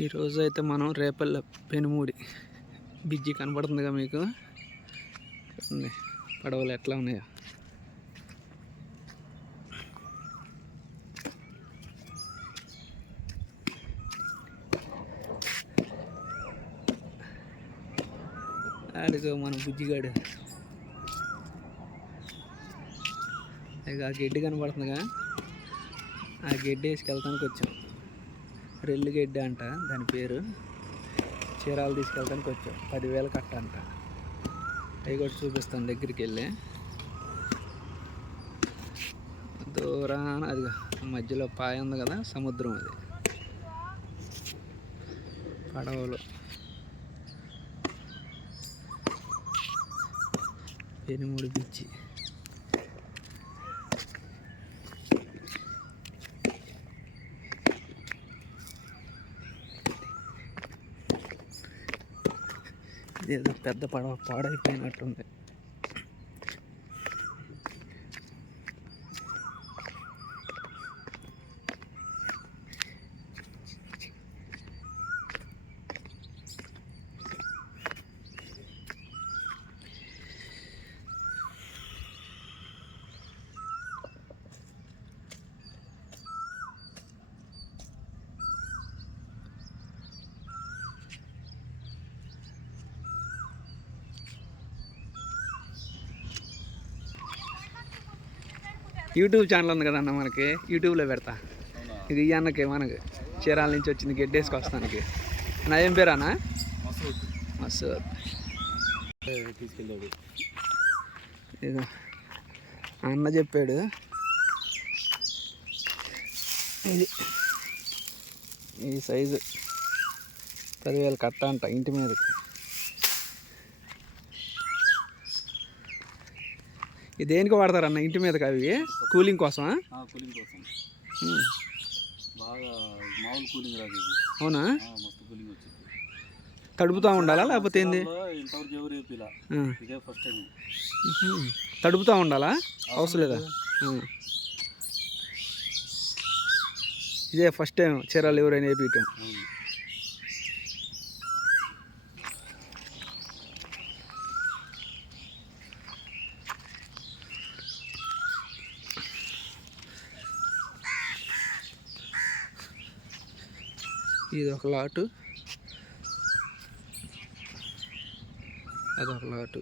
ఈరోజు అయితే మనం రేపల్ల పెనుమూడి బిజ్జి కనబడుతుందిగా మీకు. పడవలు ఎట్లా ఉన్నాయో. ఆడిగో మన బుజ్జిగాడు. ఇక ఆ గడ్డి కనబడుతుందిగా, ఆ గడ్డి వేసుకెళ్తానికి వచ్చాం. రెల్లు గడ్డి అంట దాని పేరు. చీరాలు తీసుకెళ్తానికి వచ్చాం. 10,000 కట్ట అంట. అవి కూడా చూపిస్తాను దగ్గరికి వెళ్ళి. దూరాన అది మధ్యలో పాయ ఉంది కదా, సముద్రం అది. పడవలు పెనుమూడి బీచ్. ఇదేదో పెద్ద పడవ పాడైపోయినట్టుంది. యూట్యూబ్ ఛానల్ ఉంది కదన్న మనకి, యూట్యూబ్లో పెడతా. ఇది ఈ అన్నకి మనకి చీరాల నుంచి వచ్చింది గడ్డేసుకొస్తానికి. నా ఏం పేరు అన్న? మసూద్. ఇదో అన్న చెప్పాడు. ఇది ఈ సైజు 10,000 కట్ట అంట ఇంటి మీద. ఇది దేనికి వాడతారన్న ఇంటి మీదకి? అవి కూలింగ్ కోసమా? కూలింగ్ కోసం. బాగా మామూలు కూలింగ్ రాదు ఇది. అవునా? మస్తు కూలింగ్ వచ్చింది. తడుపుతూ ఉండాలా లేకపోతే ఏంది? ఇంతవరకు ఎవరు ఏపీలా, ఇదే ఫస్ట్ టైం. తడుపుతూ ఉండాలా? అవసరం లేదా? ఇదే ఫస్ట్ టైం చీరాలు ఎవరైనా వేపించటం. ఇది ఒక లాటు, అదొక లాటు.